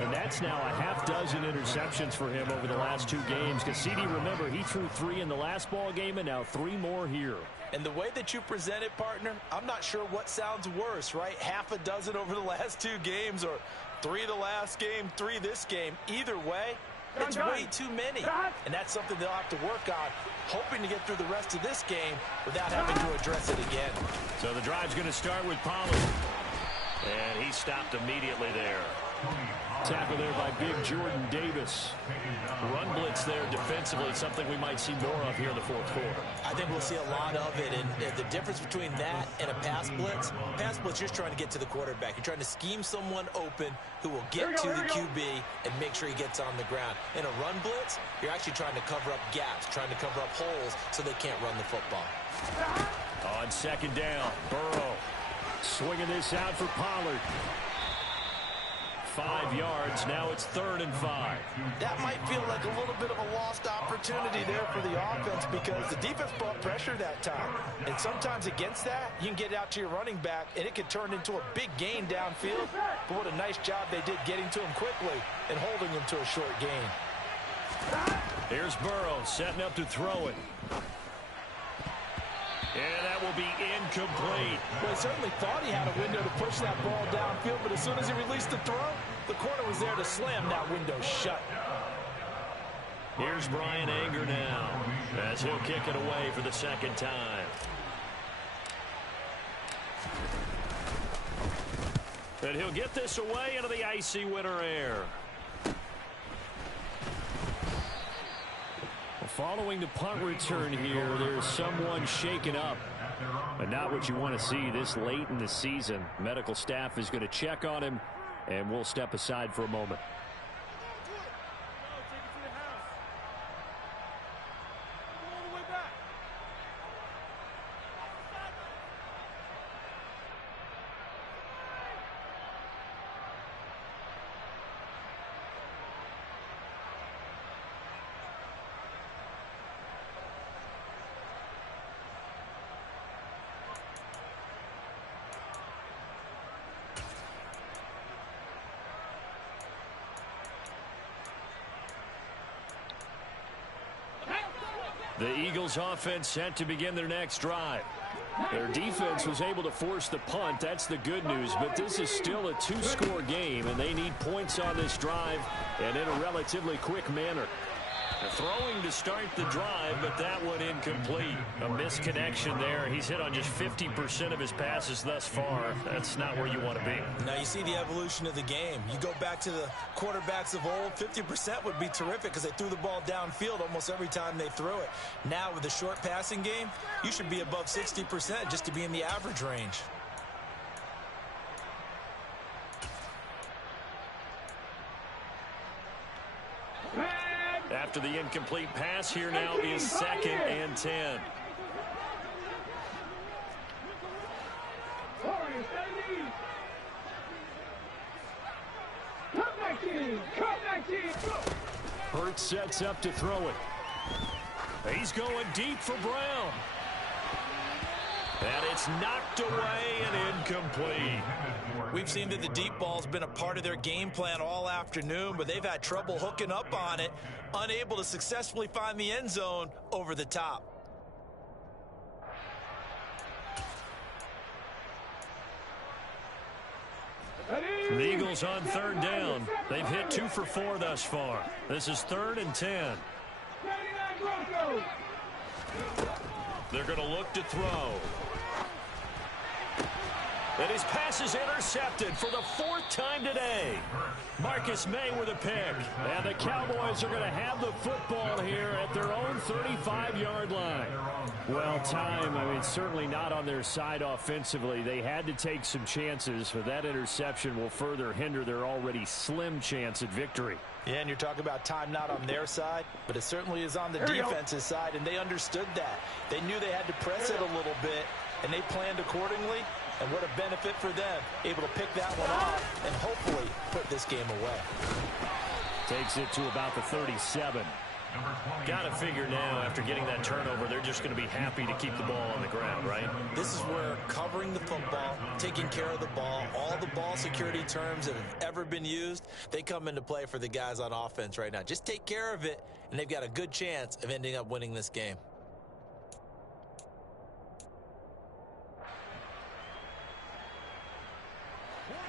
And that's now a half-dozen interceptions for him over the last 2 games. Because CD, remember, he threw 3 in the last ball game and now 3 more here. And the way that you present it, partner, I'm not sure what sounds worse, right? Half a dozen over the last 2 games or 3 the last game, 3 this game. Either way, it's way too many. And that's something they'll have to work on, hoping to get through the rest of this game without having to address it again. So the drive's going to start with Pollard. And he stopped immediately there. Tackle there by big Jordan Davis. Run blitz there defensively, something we might see more of here in the fourth quarter. I think we'll see a lot of it, and the difference between that and a pass blitz, you're just trying to get to the quarterback. You're trying to scheme someone open who will get to the QB and make sure he gets on the ground. In a run blitz, you're actually trying to cover up gaps, trying to cover up holes so they can't run the football. On second down, Burrow swinging this out for Pollard. 5 yards. Now it's 3rd and 5. That might feel like a little bit of a lost opportunity there for the offense because the defense brought pressure that time. And sometimes against that, you can get out to your running back, and it can turn into a big gain downfield. But what a nice job they did getting to him quickly and holding him to a short gain. Here's Burrow setting up to throw it. And that will be incomplete. Well, he certainly thought he had a window to push that ball downfield, but as soon as he released the throw, the corner was there to slam that window shut. Here's Brian Anger now as he'll kick it away for the second time. And he'll get this away into the icy winter air. Following the punt return here, there's someone shaken up. But not what you want to see this late in the season. Medical staff is going to check on him, and we'll step aside for a moment. The Eagles offense set to begin their next drive. Their defense was able to force the punt. That's the good news, but this is still a two-score game, and they need points on this drive and in a relatively quick manner. Throwing to start the drive, but that one incomplete. A misconnection there. He's hit on just 50% of his passes thus far. That's not where you want to be. Now you see the evolution of the game. You go back to the quarterbacks of old, 50% would be terrific because they threw the ball downfield almost every time they threw it. Now with the short passing game, you should be above 60% just to be in the average range. After the incomplete pass, here now is 2nd and 10. Hurts sets up to throw it. He's going deep for Brown. And it's knocked away and incomplete. We've seen that the deep ball's been a part of their game plan all afternoon, but they've had trouble hooking up on it, unable to successfully find the end zone over the top. The Eagles on 3rd down. They've hit 2 for 4 thus far. This is 3rd and 10. They're going to look to throw. And his pass is intercepted for the 4th time today. Marcus May with a pick. And the Cowboys are going to have the football here at their own 35-yard line. Well, certainly not on their side offensively. They had to take some chances, but that interception will further hinder their already slim chance at victory. Yeah, and you're talking about time not on their side, but it certainly is on the defense's side, and they understood that. They knew they had to press it a little bit, and they planned accordingly. And what a benefit for them, able to pick that one off and hopefully put this game away. Takes it to about the 37. Got to figure now, after getting that turnover, they're just going to be happy to keep the ball on the ground, right? This is where covering the football, taking care of the ball, all the ball security terms that have ever been used, they come into play for the guys on offense right now. Just take care of it, and they've got a good chance of ending up winning this game.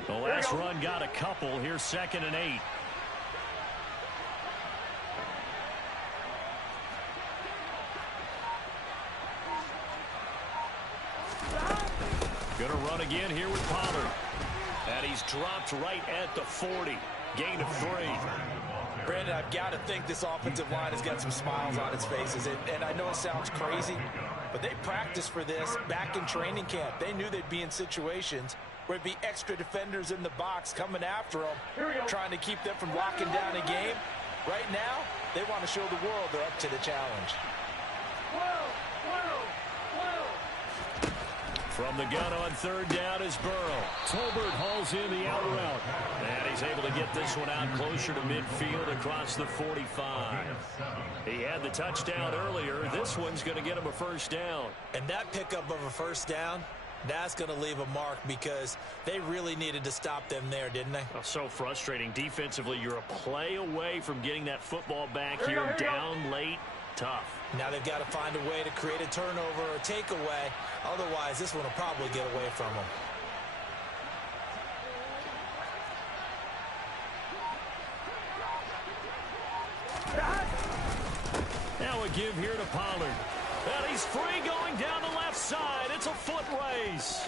The last run got a couple. Here's 2nd and 8. Going to run again here with Pollard. And he's dropped right at the 40. Gain of 3. Brandon, I've got to think this offensive line has got some smiles on its faces. And I know it sounds crazy, but they practiced for this back in training camp. They knew they'd be in situations where there'd be extra defenders in the box coming after them, trying to keep them from locking down a game. Right now, they want to show the world they're up to the challenge. From the gun on 3rd down is Burrow. Tolbert hauls in the out route. And he's able to get this one out closer to midfield across the 45. He had the touchdown earlier. This one's going to get him a 1st down. And that pickup of a 1st down, that's going to leave a mark because they really needed to stop them there, didn't they? Oh, so frustrating. Defensively, you're a play away from getting that football back here. Down late. Tough. Now they've got to find a way to create a turnover or takeaway. Otherwise, this one will probably get away from them. Now a give here to Pollard. And he's free going down the left side. It's a foot race.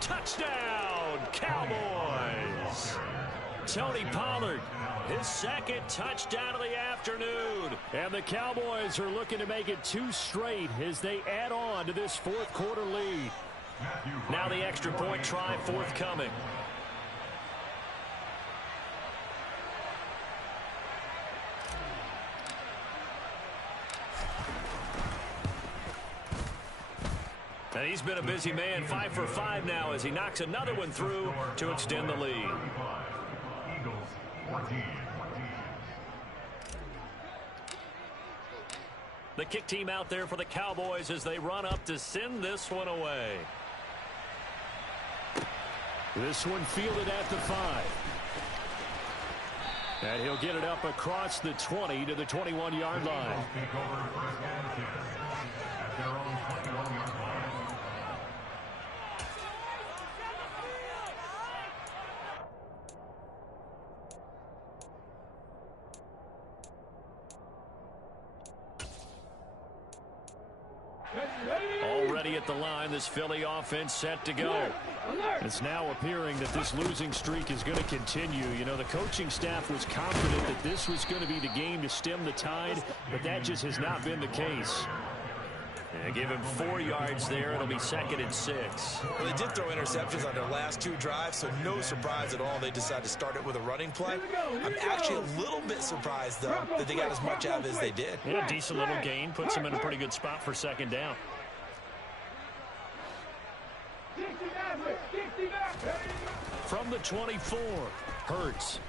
Touchdown, Cowboys. Tony Pollard, his 2nd touchdown of the afternoon. And the Cowboys are looking to make it 2 straight as they add on to this 4th quarter lead. Now the extra point try forthcoming. And he's been a busy man, 5 for 5 now as he knocks another one through to extend the lead. The kick team out there for the Cowboys as they run up to send this one away. This one fielded at the 5. And he'll get it up across the 20 to the 21-yard line. Already at the line, this Philly offense set to go. It's now appearing that this losing streak is going to continue. You know, the coaching staff was confident that this was going to be the game to stem the tide, but that just has not been the case. And give him 4 yards there. It'll be 2nd and 6. Well, they did throw interceptions on their last 2 drives, so no surprise at all they decided to start it with a running play. I'm actually a little bit surprised, though, that they got as much out of it as they did. Yeah, decent little gain. Puts them in a pretty good spot for 2nd down. From the 24, Hurts.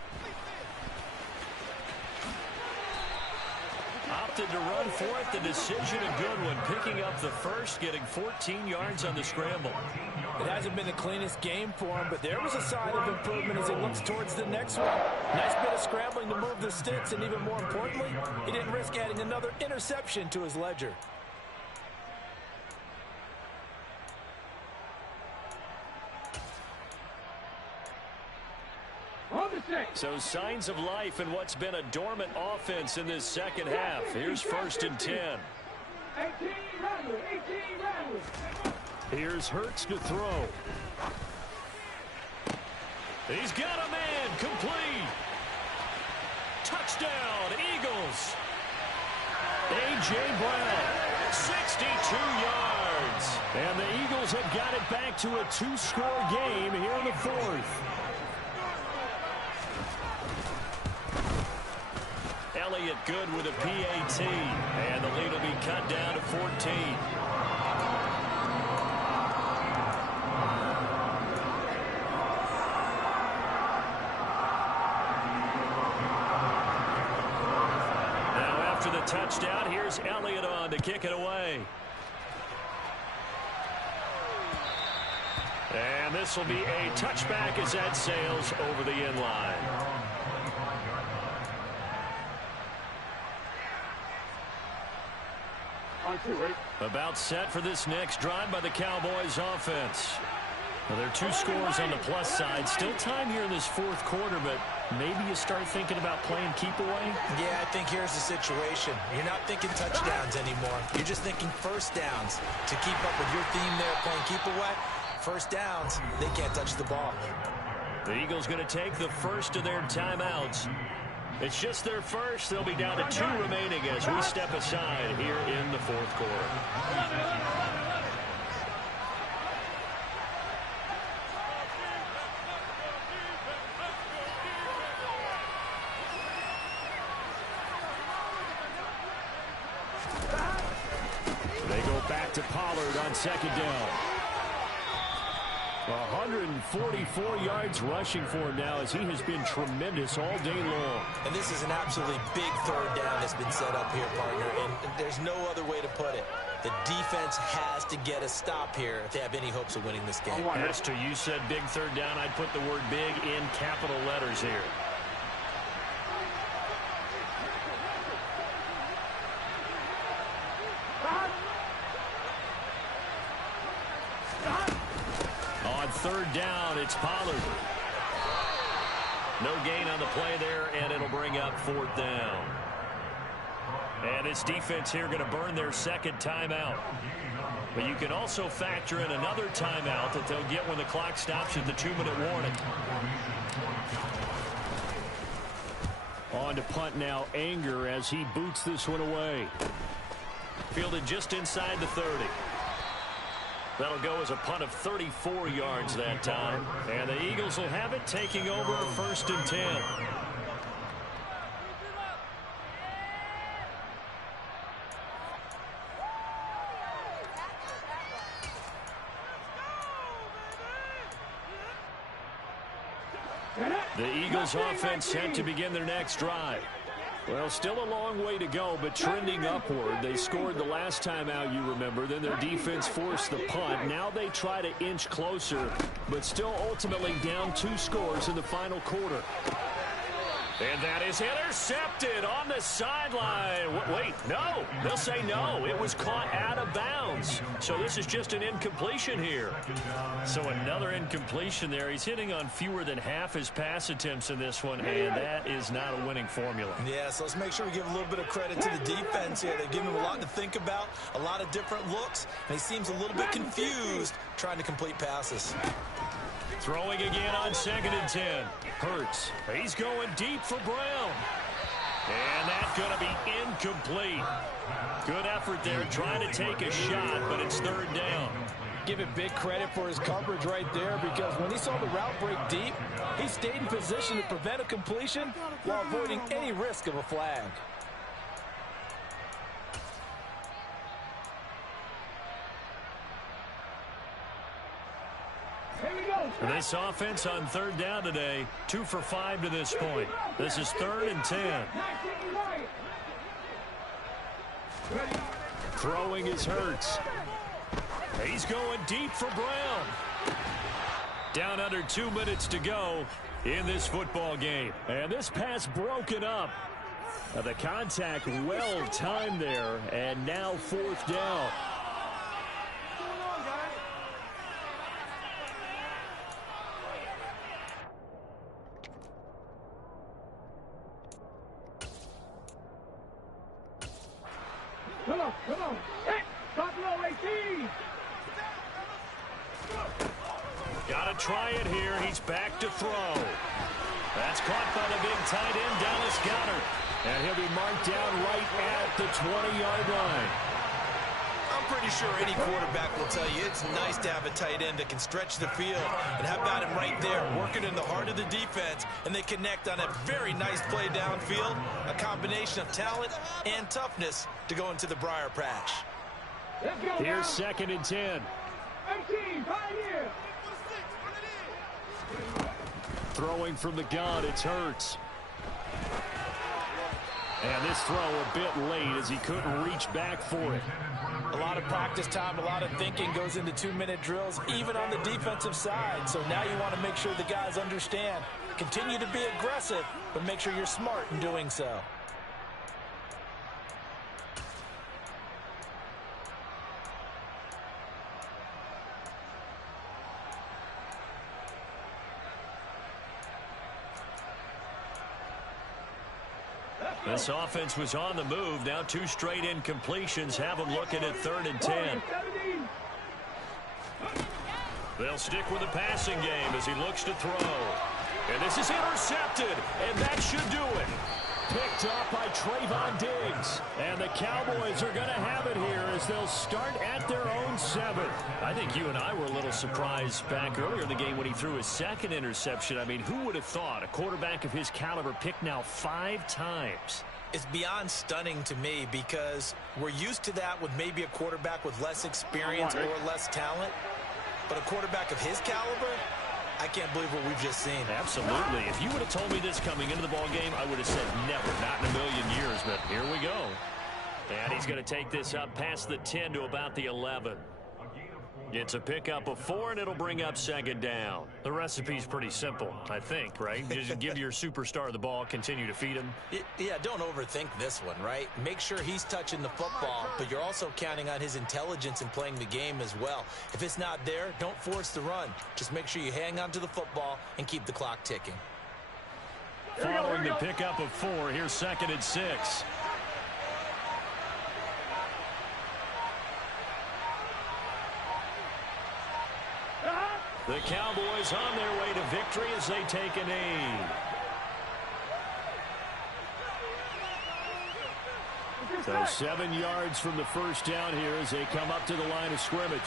Opted to run for it. The decision a good one. Picking up the first, getting 14 yards on the scramble. It hasn't been the cleanest game for him, but there was a sign of improvement as he looks towards the next one. Nice bit of scrambling to move the sticks, and even more importantly, he didn't risk adding another interception to his ledger. So signs of life in what's been a dormant offense in this second half. Here's 1st and 10. Here's Hurts to throw. He's got a man, complete. Touchdown, Eagles. A.J. Brown, 62 yards. And the Eagles have got it back to a 2-score game here in the 4th. Elliott good with a PAT, and the lead will be cut down to 14. Now after the touchdown, here's Elliott on to kick it away. And this will be a touchback as that sails over the end line. About set for this next drive by the Cowboys offense. Well, there are 2 scores on the plus side. Still time here in this 4th quarter, but maybe you start thinking about playing keep away? Yeah, I think here's the situation. You're not thinking touchdowns anymore. You're just thinking first downs. To keep up with your theme there, playing keep away, first downs, they can't touch the ball. The Eagles going to take the first of their timeouts. It's just their first. They'll be down to 2 remaining as we step aside here in the 4th quarter. They go back to Pollard on 2nd down. 144 yards rushing for him now as he has been tremendous all day long. And this is an absolutely big 3rd down that's been set up here, partner, and there's no other way to put it. The defense has to get a stop here if they have any hopes of winning this game. Hester, you said big 3rd down. I'd put the word big in capital letters here. On 3rd down, it's Pollard. No gain on the play there, and it'll bring up 4th down. And this defense here going to burn their 2nd timeout. But you can also factor in another timeout that they'll get when the clock stops at the 2-minute warning. On to punt now, Anger as he boots this one away. Fielded just inside the 30. That'll go as a punt of 34 yards that time. And the Eagles will have it, taking over 1st and 10. The Eagles offense set to begin their next drive. Well, still a long way to go, but trending upward. They scored the last time out, you remember. Then their defense forced the punt. Now they try to inch closer, but still ultimately down 2 scores in the final quarter. And that is intercepted on the sideline. Wait, no. They'll say no. It was caught out of bounds. So this is just an incompletion here. So another incompletion there. He's hitting on fewer than half his pass attempts in this one, and that is not a winning formula. Yeah, so let's make sure we give a little bit of credit to the defense here. They're giving him a lot to think about, a lot of different looks, and he seems a little bit confused trying to complete passes. Throwing again on 2nd and 10. Hurts. He's going deep for Brown. And that's going to be incomplete. Good effort there trying to take a shot, but it's 3rd down. Give it big credit for his coverage right there, because when he saw the route break deep, he stayed in position to prevent a completion while avoiding any risk of a flag. This offense on 3rd down today, 2 for 5 to this point. This is 3rd and 10. Throwing is Hurts. He's going deep for Brown. Down under 2 minutes to go in this football game. And this pass broken up. The contact well timed there, and now 4th down. Come on. Hey, top low 18. Got to try it here. He's back to throw. That's caught by the big tight end, Dallas Goedert. And he'll be marked down right at the 20-yard line. I'm pretty sure any quarterback will tell you it's nice to have a tight end that can stretch the field. And how about him right there, working in the heart of the defense, and they connect on a very nice play downfield, a combination of talent and toughness to go into the briar patch. Here's 2nd and 10. 18, Pioneer. Throwing from the gun, it's Hurts. And this throw a bit late as he couldn't reach back for it. A lot of practice time, a lot of thinking goes into 2-minute drills, even on the defensive side. So now you want to make sure the guys understand. Continue to be aggressive, but make sure you're smart in doing so. This offense was on the move. Now 2 straight incompletions have them looking at 3rd and 10. They'll stick with the passing game as he looks to throw. And this is intercepted, and that should do it. Picked up by Trayvon Diggs. And the Cowboys are going to have it here as they'll start at their own 7th. I think you and I were a little surprised back earlier in the game when he threw his 2nd interception. I mean, who would have thought a quarterback of his caliber picked now 5 times? It's beyond stunning to me because we're used to that with maybe a quarterback with less experience or less talent. But a quarterback of his caliber, I can't believe what we've just seen. Absolutely. If you would have told me this coming into the ball game, I would have said never, not in a million years. But here we go. And he's going to take this up past the 10 to about the 11. It's a pickup of 4, and it'll bring up 2nd down. The recipe's pretty simple, I think, right? Just give your superstar the ball, continue to feed him. Yeah, don't overthink this one, right? Make sure he's touching the football, but you're also counting on his intelligence in playing the game as well. If it's not there, don't force the run. Just make sure you hang on to the football and keep the clock ticking. Following the pickup of 4, here's 2nd and 6. The Cowboys on their way to victory as they take a knee. So 7 yards from the 1st down here as they come up to the line of scrimmage.